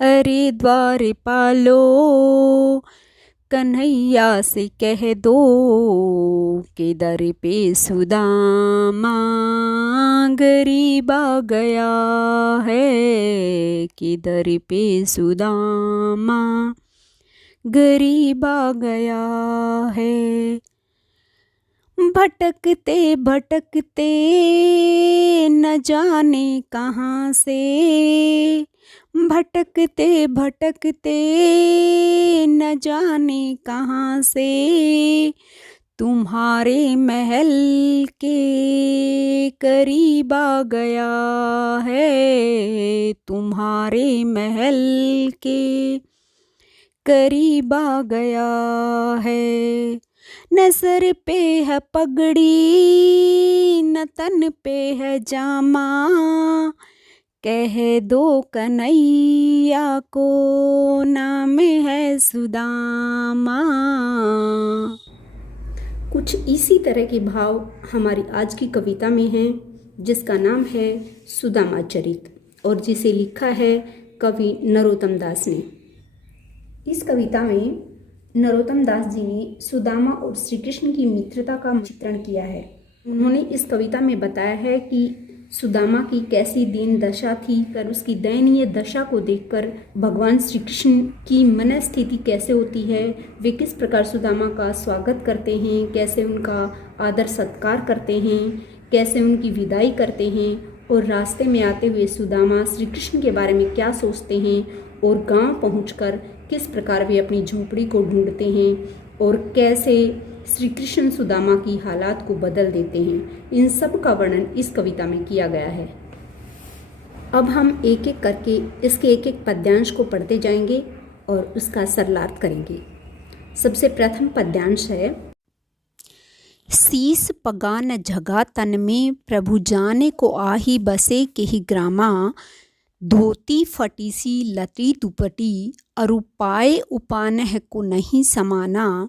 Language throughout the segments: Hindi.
अरे द्वारपालो कन्हैया से कह दो कि दर पे सुदामा गरीब आ गया है, कि दर पे सुदामा गरीब आ गया है। भटकते भटकते न जाने कहाँ से, भटकते भटकते न जाने कहाँ से तुम्हारे महल के करीब आ गया है, तुम्हारे महल के करीब आ गया है। न सर पे है पगड़ी न तन पे है जामा, कह दो कन्हैया को नाम है सुदामा। कुछ इसी तरह के भाव हमारी आज की कविता में हैं, जिसका नाम है सुदामा चरित और जिसे लिखा है कवि नरोत्तम दास ने। इस कविता में नरोत्तम दास जी ने सुदामा और श्री कृष्ण की मित्रता का चित्रण किया है। उन्होंने इस कविता में बताया है कि सुदामा की कैसी दीन दशा थी, कर उसकी दयनीय दशा को देखकर भगवान श्री कृष्ण की मनस्थिति कैसे होती है, वे किस प्रकार सुदामा का स्वागत करते हैं, कैसे उनका आदर सत्कार करते हैं, कैसे उनकी विदाई करते हैं और रास्ते में आते हुए सुदामा श्री कृष्ण के बारे में क्या सोचते हैं और गांव पहुंचकर किस प्रकार वे अपनी झोपड़ी को ढूंढते हैं और कैसे श्री कृष्ण सुदामा की हालात को बदल देते हैं। इन सब का वर्णन इस कविता में किया गया है। अब हम एक एक करके इसके एक एक पद्यांश को पढ़ते जाएंगे और उसका सरलार्थ करेंगे। सबसे प्रथम पद्यांश है। शीस पगा न झगा तन में, प्रभु जाने को आही बसे के ही ग्रामा, धोती फटी सी लती दुपटी, अरुपाए उपानह को नहीं समाना,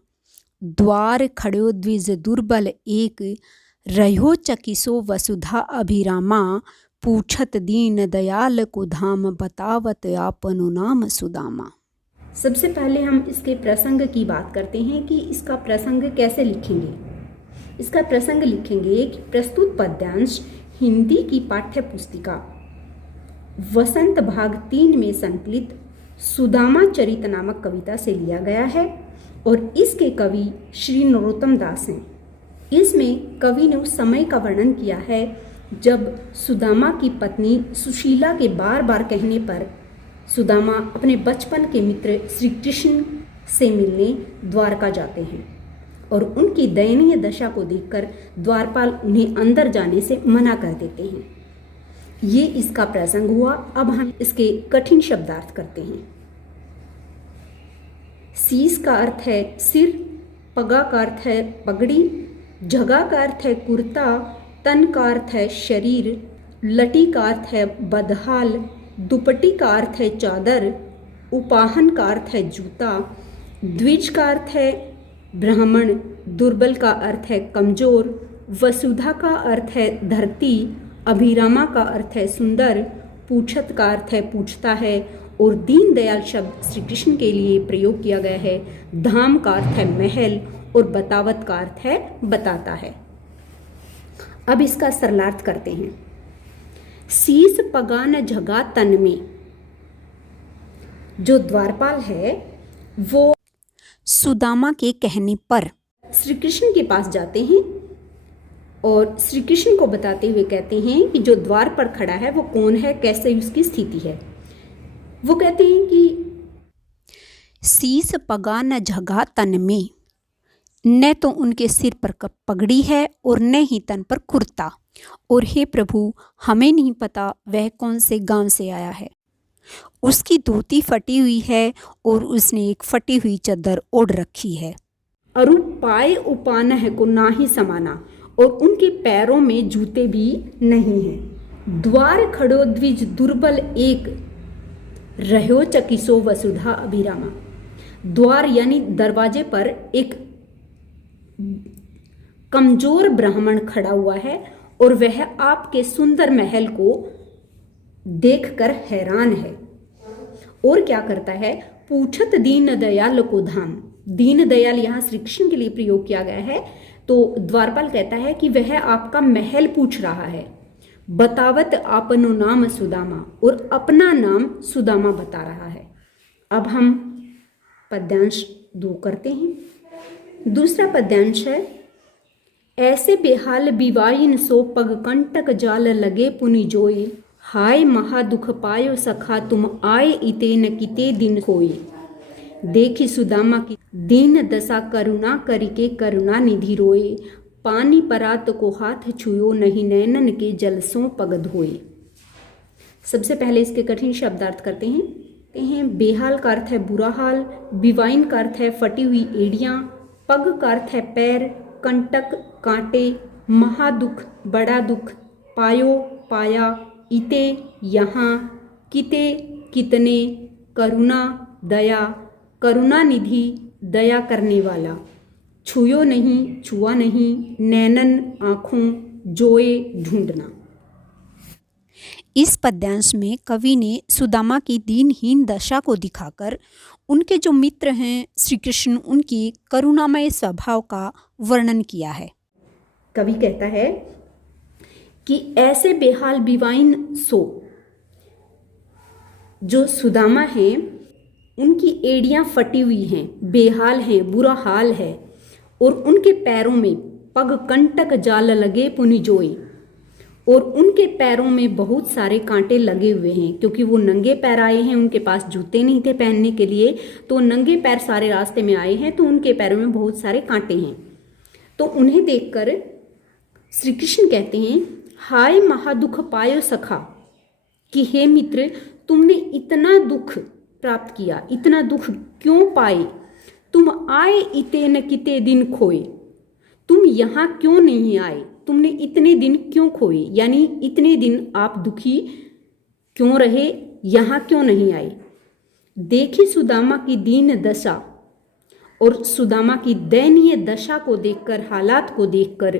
द्वार खड़ो द्विज दुर्बल एक, रहो चकिसो वसुधा अभिरामा, पूछत दीन दयाल को धाम, बतावत आपनो नाम सुदामा। सबसे पहले हम इसके प्रसंग की बात करते हैं कि इसका प्रसंग कैसे लिखेंगे। इसका प्रसंग लिखेंगे कि प्रस्तुत पद्यांश हिंदी की पाठ्य पुस्तिका वसंत भाग 3 में संकलित सुदामा चरित नामक कविता से लिया गया है और इसके कवि श्री नरोत्तम दास हैं। इसमें कवि ने उस समय का वर्णन किया है जब सुदामा की पत्नी सुशीला के बार बार कहने पर सुदामा अपने बचपन के मित्र श्री कृष्ण से मिलने द्वारका जाते हैं और उनकी दयनीय दशा को देखकर द्वारपाल उन्हें अंदर जाने से मना कर देते हैं। ये इसका प्रसंग हुआ। अब हम इसके कठिन शब्दार्थ करते हैं। शीस का अर्थ है सिर, पगा का अर्थ है पगड़ी, झगा का अर्थ है कुर्ता, तन का अर्थ है शरीर, लटी का अर्थ है बदहाल, दुपट्टी का अर्थ है चादर, उपाहन का अर्थ है जूता, द्विज का अर्थ है ब्राह्मण, दुर्बल का अर्थ है कमजोर, वसुधा का अर्थ है धरती, अभिरामा का अर्थ है सुंदर, पूछत का अर्थ है पूछता है और दीन दयाल शब्द श्री कृष्ण के लिए प्रयोग किया गया है। धाम का अर्थ है महल और बतावत का अर्थ है बताता है। अब इसका सरलार्थ करते हैं। शीस पगा न झगा तन में, जो द्वारपाल है वो सुदामा के कहने पर श्री कृष्ण के पास जाते हैं और श्री कृष्ण को बताते हुए कहते हैं कि जो द्वार पर खड़ा है वो कौन है, कैसे उसकी स्थिति है। वो कहते हैं कि शीस पगा न झगा तन में, न तो उनके सिर पर पगड़ी है और न ही तन पर कुर्ता, और हे प्रभु हमें नहीं पता वह कौन से गांव से आया है। उसकी धोती फटी हुई है और उसने एक फटी हुई चादर ओढ़ रखी है। अरुपाए उपानह को ना ही समाना, और उनके पैरों में जूते भी नहीं हैं। द्वार खड़ो द्विज दुर्बल एक, रह्यो चकिसो वसुधा अभिरामा। द्वार यानी दरवाजे पर एक कमजोर ब्राह्मण खड़ा हुआ है और वह आपके सुंदर महल को देखकर हैरान है। और क्या करता है, पूछत दीन दयाल को धाम। दीन दयाल यहाँ श्री कृष्ण के लिए प्रयोग किया गया है। तो द्वारपाल कहता है कि वह आपका महल पूछ रहा है। बतावत आपनो नाम सुदामा, और अपना नाम सुदामा बता रहा है। अब हम पद्यांश 2 करते हैं। दूसरा पद्यांश है, ऐसे बेहाल बिवाइन सो पग कंटक जाल लगे पुनि जोई, हाय महादुख पायो सखा तुम आए इते न किते दिन होई। देखी सुदामा की दीन दशा करुणा करिके करुणा निधि रोए, पानी परात को हाथ छुयो नहीं नैनन के जलसों पग धोए। सबसे पहले इसके कठिन शब्दार्थ करते हैं। बेहाल का अर्थ है बुरा हाल, बिवाइन का अर्थ है फटी हुई एड़ियां, पग का अर्थ है पैर, कंटक कांटे, महादुख बड़ा दुख, पायो पाया, इते यहाँ, किते कितने, करुणा दया, करुणा निधि दया करने वाला, छुयो नहीं छुआ नहीं, नैनन आँखों, जोए ढूंढना। इस पद्यांश में कवि ने सुदामा की दीनहीन दशा को दिखाकर उनके जो मित्र हैं श्री कृष्ण, उनकी करुणामय स्वभाव का वर्णन किया है। कवि कहता है कि ऐसे बेहाल बिवाइन सो, जो सुदामा हैं उनकी एड़ियां फटी हुई हैं, बेहाल हैं, बुरा हाल है, और उनके पैरों में पग कंटक जाल लगे पुनि जोई, और उनके पैरों में बहुत सारे कांटे लगे हुए हैं, क्योंकि वो नंगे पैर आए हैं, उनके पास जूते नहीं थे पहनने के लिए, तो नंगे पैर सारे रास्ते में आए हैं, तो उनके पैरों में बहुत सारे कांटे हैं। तो उन्हें देखकर श्री कृष्ण कहते हैं, हाय महादुख पायो सखा, कि हे मित्र तुमने इतना दुख प्राप्त किया, इतना दुख क्यों पाए, तुम आए इते न किते दिन खोए, तुम यहाँ क्यों नहीं आए, तुमने इतने दिन क्यों खोए, यानी इतने दिन आप दुखी क्यों रहे, यहाँ क्यों नहीं आए। देखी सुदामा की दीन दशा, और सुदामा की दयनीय दशा को देखकर, हालात को देखकर,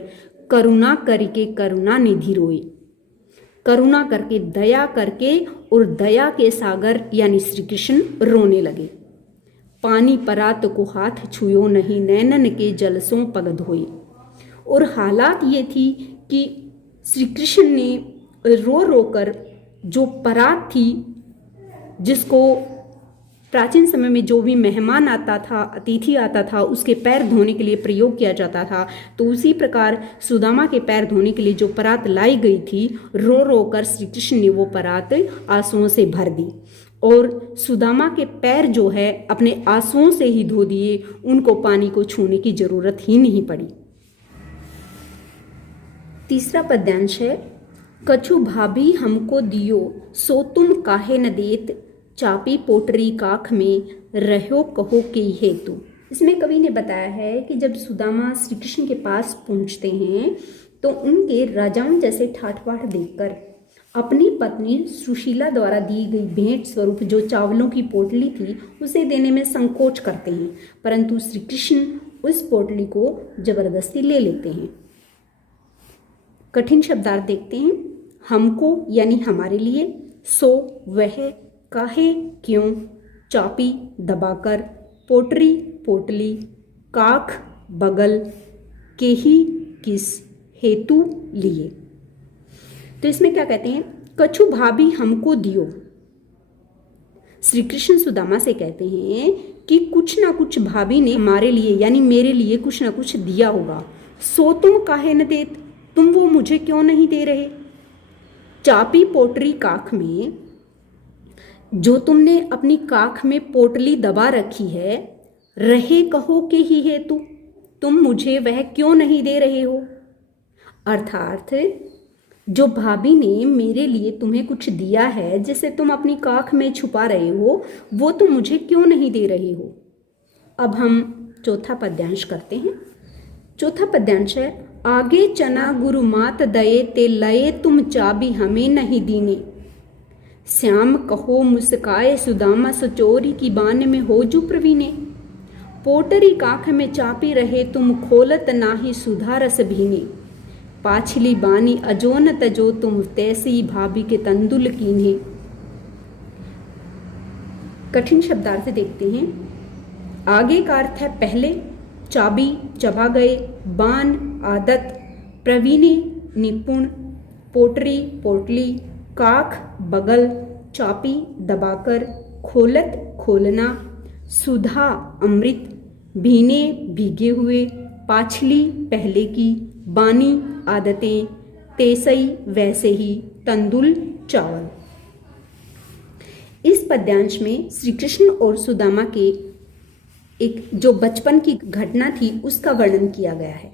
करुणा करके करुणा निधि रोए, करुणा करके दया करके, और दया के सागर यानी श्री कृष्ण रोने लगे। पानी परात को हाथ छुयो नहीं नैनन के जलसों पग धोए। और हालात ये थी कि श्री कृष्ण ने रो रो कर जो परात थी, जिसको प्राचीन समय में जो भी मेहमान आता था, अतिथि आता था, उसके पैर धोने के लिए प्रयोग किया जाता था, तो उसी प्रकार सुदामा के पैर धोने के लिए जो परात लाई गई थी, रो रो कर श्री कृष्ण ने वो परात आंसुओं से भर दी, और सुदामा के पैर जो है अपने आंसुओं से ही धो दिए, उनको पानी को छूने की जरूरत ही नहीं पड़ी। तीसरा पद्यांश है, कछु भाभी हमको दियो सो तुम काहे न देत, चापी पोटरी काख में रहो कहो के हेतु। इसमें कवि ने बताया है कि जब सुदामा श्री कृष्ण के पास पहुंचते हैं तो उनके राजाओं जैसे ठाठ बाट देखकर अपनी पत्नी सुशीला द्वारा दी गई भेंट स्वरूप जो चावलों की पोटली थी उसे देने में संकोच करते हैं, परंतु श्री कृष्ण उस पोटली को जबरदस्ती ले लेते हैं। कठिन शब्दार्थ देखते हैं। हमको यानी हमारे लिए, सो वह, काहे क्यों, चापी दबाकर, पोटरी पोटली, काख बगल, के ही किस, हेतु लिए। तो इसमें क्या कहते हैं, कछु भाभी हमको दियो। श्री कृष्ण सुदामा से कहते हैं कि कुछ ना कुछ भाभी ने हमारे लिए यानी मेरे लिए कुछ ना कुछ दिया होगा। सो तुम काहे न देत, तुम वो मुझे क्यों नहीं दे रहे। चापी पोटरी काख में, जो तुमने अपनी काख में पोटली दबा रखी है, रहे कहो के ही हेतु, तुम मुझे वह क्यों नहीं दे रहे हो। अर्थात जो भाभी ने मेरे लिए तुम्हें कुछ दिया है जिसे तुम अपनी काख में छुपा रहे हो, वो तुम मुझे क्यों नहीं दे रहे हो। अब हम चौथा पद्यांश करते हैं। चौथा पद्यांश है, आगे चना गुरु मात दये ते लये तुम चाबी हमें नहीं दीने। श्याम कहो मुस्काए सुदामा सचोरी की बान में हो जू प्रवीणे। पोटरी काख में चापी रहे तुम खोलत नाही सुधा रस भीने। पाछली बानी अजोन तजो तुम तैसी भाभी के तंदुल कीन्हे। कठिन शब्दार्थ देखते हैं। आगे का अर्थ है पहले, चाबी चबा गए, बान आदत, प्रवीणे निपुण, पोटरी पोटली, काख बगल, चापी दबाकर, खोलत खोलना, सुधा अमृत, भीने भीगे हुए, पाछली पहले की, बानी आदतें, तेसई वैसे ही, तंदुल चावल। इस पद्यांश में श्री कृष्ण और सुदामा के एक जो बचपन की घटना थी उसका वर्णन किया गया है।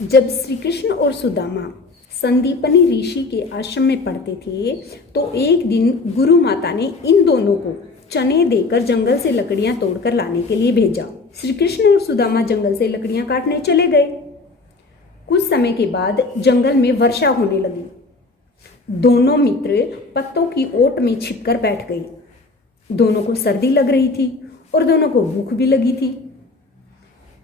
जब श्री कृष्ण और सुदामा संदीपनी ऋषि के आश्रम में पढ़ते थे तो एक दिन गुरु माता ने इन दोनों को चने देकर जंगल से लकड़ियां तोड़कर लाने के लिए भेजा। श्री कृष्ण और सुदामा जंगल से लकड़ियां काटने चले गए। कुछ समय के बाद जंगल में वर्षा होने लगी। दोनों मित्र पत्तों की ओट में छिपकर बैठ गए। दोनों को सर्दी लग रही थी और दोनों को भूख भी लगी थी।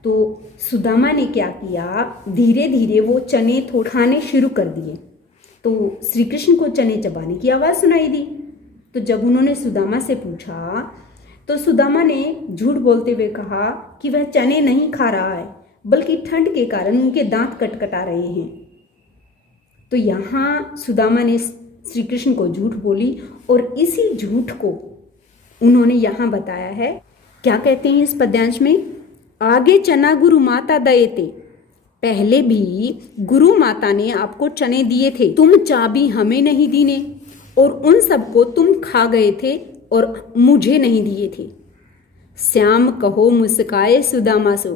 तो सुदामा ने क्या किया, धीरे धीरे वो चने खाने शुरू कर दिए। तो श्री कृष्ण को चने चबाने की आवाज़ सुनाई दी। तो जब उन्होंने सुदामा से पूछा तो सुदामा ने झूठ बोलते हुए कहा कि वह चने नहीं खा रहा है, बल्कि ठंड के कारण उनके दांत कटकटा रहे हैं। तो यहाँ सुदामा ने श्री कृष्ण को झूठ बोली और इसी झूठ को उन्होंने यहाँ बताया है। क्या कहते हैं इस पद्यांश में, आगे चना गुरु माता दये ते, पहले भी गुरु माता ने आपको चने दिए थे, तुम चाबी हमें नहीं दीने, और उन सबको तुम खा गए थे और मुझे नहीं दिए थे। श्याम कहो मुस्काए सुदामा सो,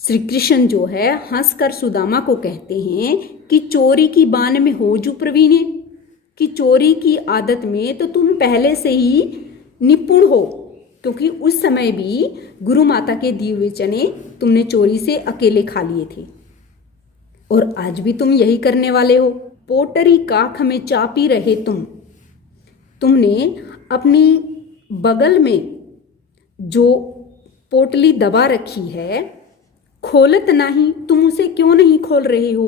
श्री कृष्ण जो है हंसकर सुदामा को कहते हैं कि चोरी की बान में हो जू प्रवीणे, कि चोरी की आदत में तो तुम पहले से ही निपुण हो, क्योंकि उस समय भी गुरु माता के दिए हुए चने तुमने चोरी से अकेले खा लिए थे और आज भी तुम यही करने वाले हो। पोटरी काख में चापी रहे तुमने अपनी बगल में जो पोटली दबा रखी है, खोलत नहीं, तुम उसे क्यों नहीं खोल रहे हो।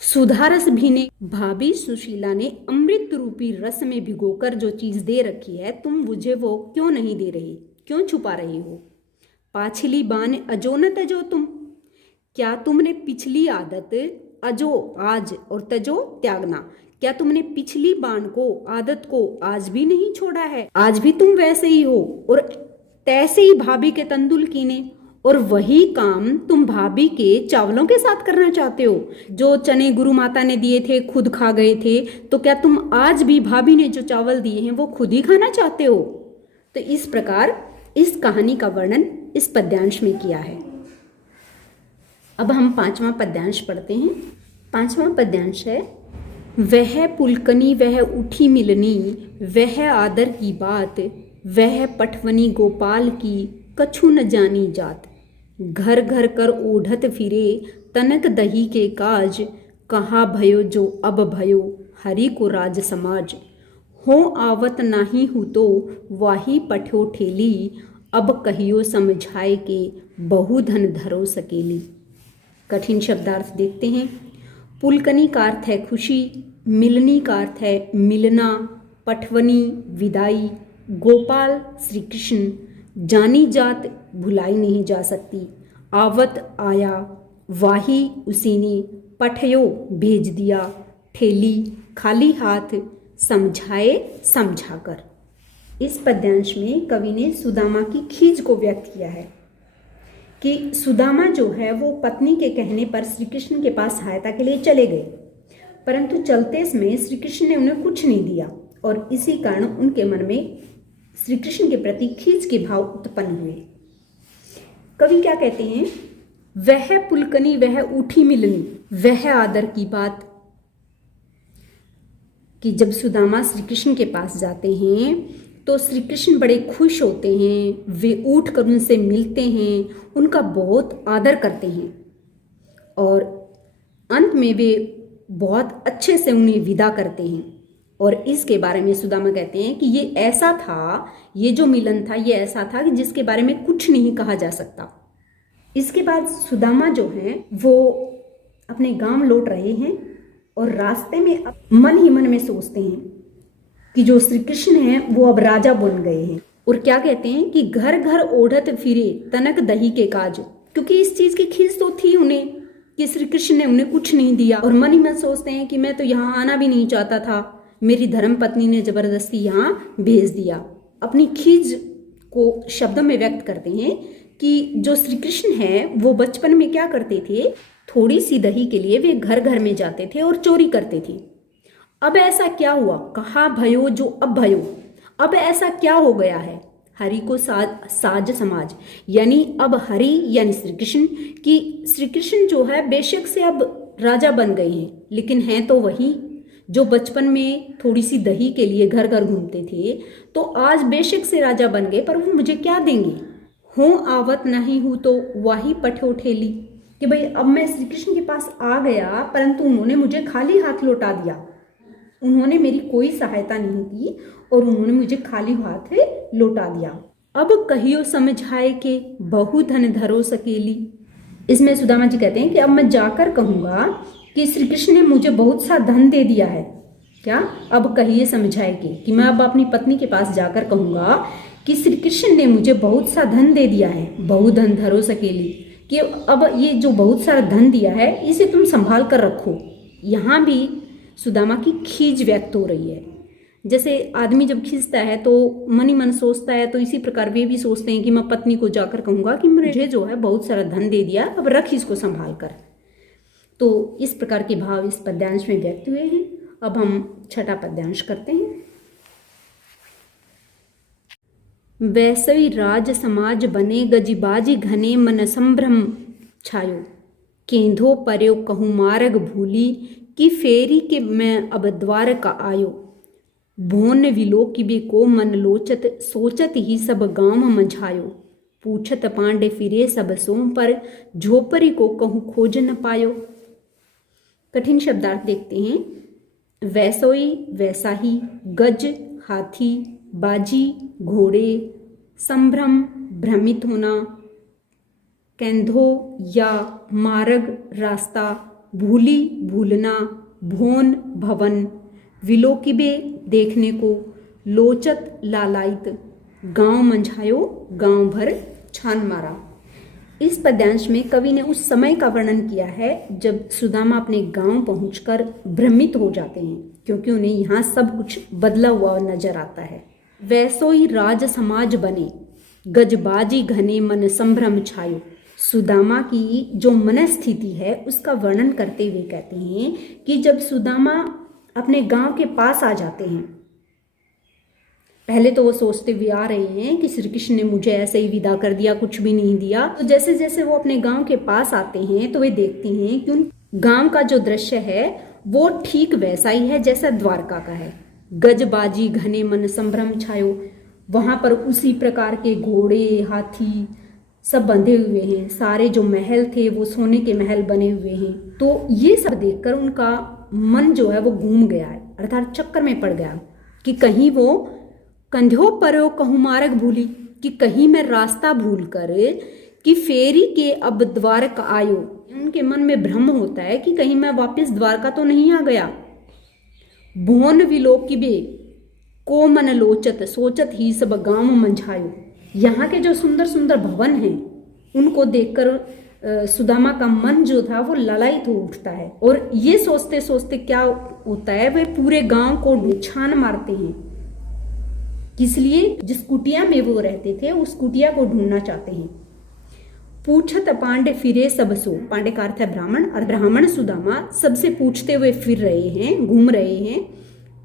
सुधा रस भीने, भाभी सुशीला ने अमृत रूपी रस में भिगोकर जो चीज दे रखी है, तुम मुझे वो क्यों नहीं दे रहे, क्यों छुपा रहे हो। पाछली बान अजो न तजो तुम, क्या तुमने पिछली आदत अजो आज और तजो त्यागना, क्या तुमने पिछली बाण को आदत को आज भी नहीं छोड़ा है। आज भी तुम वैसे ही हो और तैसे ही भाभी के तंदुल कीने, और वही काम तुम भाभी के चावलों के साथ करना चाहते हो। जो चने गुरु माता ने दिए थे खुद खा गए थे, तो क्या तुम आज भी भाभी ने जो चावल दिए हैं वो खुद ही खाना चाहते हो। तो इस प्रकार इस कहानी का वर्णन इस पद्यांश में किया है। अब हम 5वां पद्यांश पढ़ते हैं। 5वां पद्यांश है, वह पुलकनी वह उठी मिलनी, वह आदर की बात, वह पटवनी गोपाल की कछु न जानी जात। घर घर कर ओढ़त फिरे तनक दही के काज, कहा भयो जो अब भयो हरि को राज समाज। हो आवत नाही हूँ तो वाही पठो ठेली, अब कहियो समझाए के बहुधन धरो सकेली। कठिन शब्दार्थ देखते हैं। पुलकनी का अर्थ है खुशी, मिलनी का अर्थ है मिलना, पठवनी विदाई, गोपाल श्री कृष्ण, जानी जात भुलाई नहीं जा सकती, आवत आया, वाही उसी ने, पठयो भेज दिया, ठेली खाली हाथ, समझाए समझाकर। इस पद्यांश में कवि ने सुदामा की खीज को व्यक्त किया है कि सुदामा जो है वो पत्नी के कहने पर श्री कृष्ण के पास सहायता के लिए चले गए, परंतु चलते समय श्री कृष्ण ने उन्हें कुछ नहीं दिया और इसी कारण उनके मन में श्री कृष्ण के प्रति खींच के भाव उत्पन्न हुए। कवि क्या कहते हैं, वह पुलकनी वह उठी मिलनी, वह आदर की बात, कि जब सुदामा श्री कृष्ण के पास जाते हैं तो श्री कृष्ण बड़े खुश होते हैं, वे उठ कर उनसे मिलते हैं, उनका बहुत आदर करते हैं। और अंत में वे बहुत अच्छे से उन्हें विदा करते हैं। और इसके बारे में सुदामा कहते हैं कि ये ऐसा था, ये जो मिलन था ये ऐसा था कि जिसके बारे में कुछ नहीं कहा जा सकता। इसके बाद सुदामा जो हैं वो अपने गांव लौट रहे हैं और रास्ते में मन ही मन में सोचते हैं कि जो श्री कृष्ण हैं वो अब राजा बन गए हैं। और क्या कहते हैं कि घर घर ओढ़त फिरे तनक दही के काज, क्योंकि इस चीज की खींच तो थी उन्हें कि श्री कृष्ण ने उन्हें कुछ नहीं दिया। और मन ही मन सोचते हैं कि मैं तो यहाँ आना भी नहीं चाहता था, मेरी धर्म पत्नी ने जबरदस्ती यहाँ भेज दिया। अपनी खीज को शब्दों में व्यक्त करते हैं कि जो श्री कृष्ण है वो बचपन में क्या करते थे, थोड़ी सी दही के लिए वे घर घर में जाते थे और चोरी करते थे। अब ऐसा क्या हुआ, कहा भयो जो अब भयो, अब ऐसा क्या हो गया है, हरि को साज समाज, यानी अब हरि यानी श्री कृष्ण की, श्री कृष्ण जो है बेशक से अब राजा बन गए हैं, लेकिन हैं तो वही जो बचपन में थोड़ी सी दही के लिए घर घर घूमते थे। तो आज बेशक से राजा बन गए, पर वो मुझे क्या देंगे, हूँ आवत नहीं हूँ तो वाही पठो ठेली, कि भाई अब मैं श्री कृष्ण के पास आ गया परंतु उन्होंने मुझे खाली हाथ लौटा दिया, उन्होंने मेरी कोई सहायता नहीं की और उन्होंने मुझे खाली हाथ लौटा दिया। अब कहियो समझाए के बहु धन धरो सकेली। इसमें सुदामा जी कहते हैं कि अब मैं जाकर कहूंगा कि श्री कृष्ण ने मुझे बहुत सा धन दे दिया है। क्या, अब कहिए समझाए कि मैं अब अपनी पत्नी के पास जाकर कहूंगा कि श्री कृष्ण ने मुझे बहुत सा धन दे दिया है, बहु धन धरो सकेली, कि अब ये जो बहुत सारा धन दिया है इसे तुम संभाल कर रखो। यहाँ भी सुदामा की खीज व्यक्त हो रही है। जैसे आदमी जब खींचता है तो मन ही मन सोचता है, तो इसी प्रकार वे भी सोचते हैं कि मैं पत्नी को जाकर कहूंगा कि मुझे जो है बहुत सारा धन दे दिया, अब रख इसको संभाल कर। तो इस प्रकार के भाव इस पद्यांश में व्यक्त हुए हैं। अब हम छठा पद्यांश करते हैं। वैसई राज समाज बने गजिबाजी घने मन संभ्रम छायो, केंधो पर्यो कहूँ मार्ग भूली कि फेरी के मैं अब द्वार का आयो, भोन विलोकिबे को मन लोचत सोचत ही सब गांव मझायो, पूछत पांडे फिरे सब सोम पर झोपरी को कहूँ खोज न पायो। कठिन शब्दार्थ देखते हैं। वैसोई वैसा ही, गज हाथी, बाजी घोड़े, संभ्रम भ्रमित होना, कैंधो या मार्ग रास्ता, भूली भूलना, भोन भवन, विलोकिबे देखने को, लोचत लालायित, गांव मंझायो गांव भर छान मारा। इस पद्यांश में कवि ने उस समय का वर्णन किया है जब सुदामा अपने गांव पहुंचकर भ्रमित हो जाते हैं, क्योंकि उन्हें यहाँ सब कुछ बदला हुआ नजर आता है। वैसोई राज समाज बने गजबाजी घने मन संभ्रम छायो। सुदामा की जो मनस्थिति है उसका वर्णन करते हुए कहते हैं कि जब सुदामा अपने गांव के पास आ जाते हैं, पहले तो वो सोचते हुए आ रहे हैं कि श्री कृष्ण ने मुझे ऐसे ही विदा कर दिया, कुछ भी नहीं दिया। तो जैसे जैसे वो अपने गांव के पास आते हैं तो वे देखते हैं कि उन गांव का जो दृश्य है वो ठीक वैसा ही है जैसा द्वारका का है। गजबाजी घने मन संभ्रम छायो, वहां पर उसी प्रकार के घोड़े हाथी सब बंधे हुए हैं, सारे जो महल थे वो सोने के महल बने हुए हैं। तो ये सब देखकर उनका मन जो है वो घूम गया है, अर्थात चक्कर में पड़ गया कि कहीं वो कंध्यो परो कहूँ मार्ग भूली, कि कहीं मैं रास्ता भूल कर कि फेरी के अब द्वारका आयो। उनके मन में भ्रम होता है कि कहीं मैं वापस द्वारका तो नहीं आ गया। भोन विलोकिबे को मन लोचत सोचत ही सब गांव मंझायो। यहाँ के जो सुंदर सुंदर भवन हैं उनको देखकर सुदामा का मन जो था वो ललायित हो उठता है, और ये सोचते सोचते क्या होता है, वे पूरे गांव को छान मारते हैं। इसलिए जिस कुटिया में वो रहते थे उस कुटिया को ढूंढना चाहते हैं। पूछत पांडे फिरे सब सो, पांडे का अर्थ है ब्राह्मण, और ब्राह्मण सुदामा सबसे पूछते हुए फिर रहे हैं, घूम रहे हैं,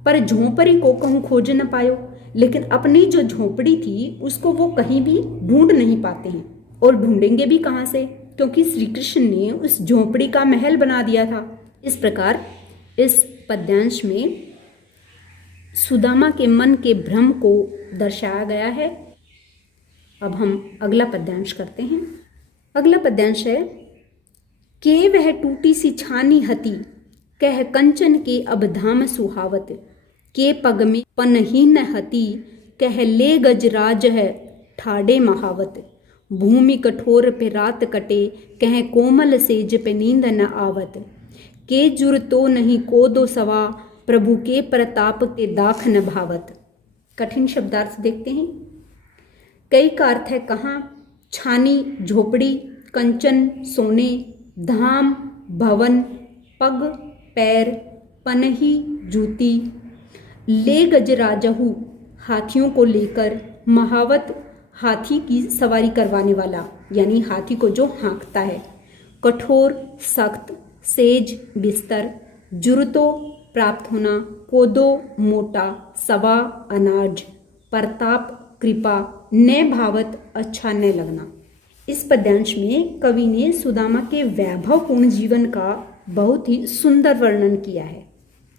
पर झोंपड़ी को कहूँ खोज न पायो। लेकिन अपनी जो झोंपड़ी थी उसको वो कहीं भी ढूंढ नहीं पाते हैं, और ढूंढेंगे भी कहाँ से, क्योंकि श्री कृष्ण ने उस झोंपड़ी का महल बना दिया था। इस प्रकार इस पद्यांश में सुदामा के मन के भ्रम को दर्शाया गया है। अब हम अगला पद्यांश करते हैं। अगला पद्यांश है के वह टूटी सी छानी हती, कह कंचन के अब धाम सुहावत। के पग में पनही न हती, कह ले गजराज है ठाडे महावत। भूमि कठोर पे रात कटे, कह कोमल सेज पे नींद न आवत। के जुर तो नहीं को दो सवा, प्रभु के प्रताप के दाख न भावत। कठिन शब्दार्थ देखते हैं। कई का अर्थ है कहाँ, छानी झोपड़ी, कंचन सोने, धाम भवन, पग पैर, पनही जूती, ले गजराजहू हाथियों को लेकर, महावत हाथी की सवारी करवाने वाला यानी हाथी को जो हाँकता है, कठोर सख्त, सेज बिस्तर, जुरतो प्राप्त होना, कोदो मोटा, सवा अनाज, प्रताप कृपा, न भावत अच्छा न लगना। इस पद्यांश में कवि ने सुदामा के वैभवपूर्ण जीवन का बहुत ही सुंदर वर्णन किया है,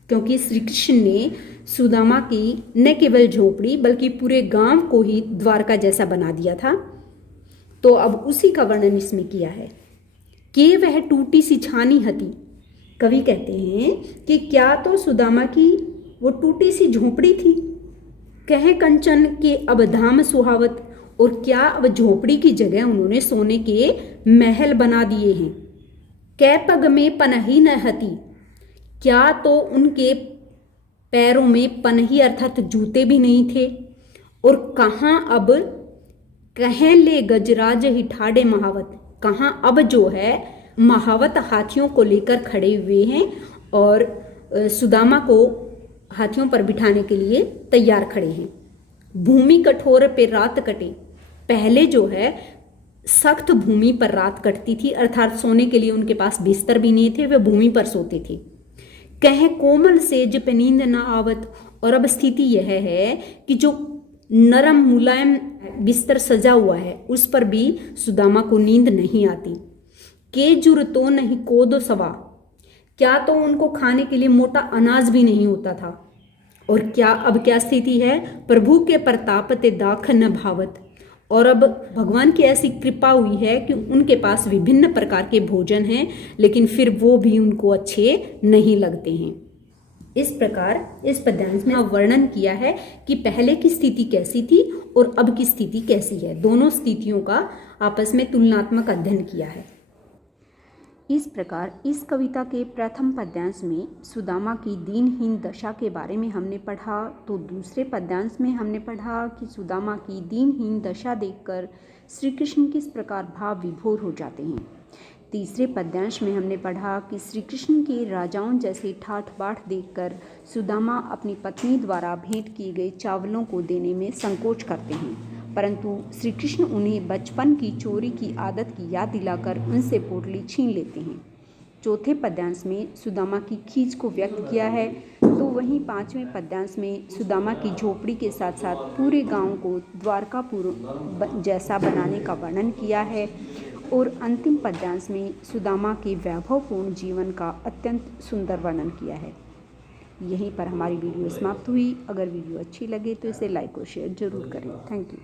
क्योंकि श्री कृष्ण ने सुदामा की न केवल झोपड़ी बल्कि पूरे गांव को ही द्वारका जैसा बना दिया था। तो अब उसी का वर्णन इसमें किया है। के वह टूटी सी छानी हती, कवि कहते हैं कि क्या तो सुदामा की वो टूटी सी झोपड़ी थी, कहे कंचन के अब धाम सुहावत, और क्या अब झोपड़ी की जगह उन्होंने सोने के महल बना दिए हैं। कै पग में पनही न हती, क्या तो उनके पैरों में पनही अर्थात जूते भी नहीं थे, और कहाँ अब कहें ले गजराज ही ठाडे महावत, कहाँ अब जो है महावत हाथियों को लेकर खड़े हुए हैं और सुदामा को हाथियों पर बिठाने के लिए तैयार खड़े हैं। भूमि कठोर पे रात कटे, पहले जो है सख्त भूमि पर रात कटती थी, अर्थात सोने के लिए उनके पास बिस्तर भी नहीं थे, वे भूमि पर सोते थे। कहे कोमल सेज पे नींद न आवत, और अब स्थिति यह है कि जो नरम मुलायम बिस्तर सजा हुआ है उस पर भी सुदामा को नींद नहीं आती। के जुर तो नहीं कोदो सवा, क्या तो उनको खाने के लिए मोटा अनाज भी नहीं होता था। और क्या अब क्या स्थिति है, प्रभु के प्रताप ते दाख न भावत, और अब भगवान की ऐसी कृपा हुई है कि उनके पास विभिन्न प्रकार के भोजन हैं, लेकिन फिर वो भी उनको अच्छे नहीं लगते हैं। इस प्रकार इस पद्यांश में वर्णन किया है कि पहले की स्थिति कैसी थी और अब की स्थिति कैसी है, दोनों स्थितियों का आपस में तुलनात्मक अध्ययन किया है। इस प्रकार इस कविता के प्रथम पद्यांश में सुदामा की दीनहीन दशा के बारे में हमने पढ़ा, तो दूसरे पद्यांश में हमने पढ़ा कि सुदामा की दीनहीन दशा देखकर श्री कृष्ण किस प्रकार भाव विभोर हो जाते हैं। तीसरे पद्यांश में हमने पढ़ा कि श्री कृष्ण के राजाओं जैसे ठाठ बाट देखकर सुदामा अपनी पत्नी द्वारा भेंट किए गए चावलों को देने में संकोच करते हैं, परंतु श्री कृष्ण उन्हें बचपन की चोरी की आदत की याद दिलाकर उनसे पोटली छीन लेते हैं। चौथे पद्यांश में सुदामा की खींच को व्यक्त किया है, तो वहीं पांचवें पद्यांश में सुदामा की झोपड़ी के साथ साथ पूरे गांव को द्वारकापुर जैसा बनाने का वर्णन किया है, और अंतिम पद्यांश में सुदामा के वैभवपूर्ण जीवन का अत्यंत सुंदर वर्णन किया है। यहीं पर हमारी वीडियो समाप्त हुई। अगर वीडियो अच्छी लगे तो इसे लाइक और शेयर जरूर करें। Thank you.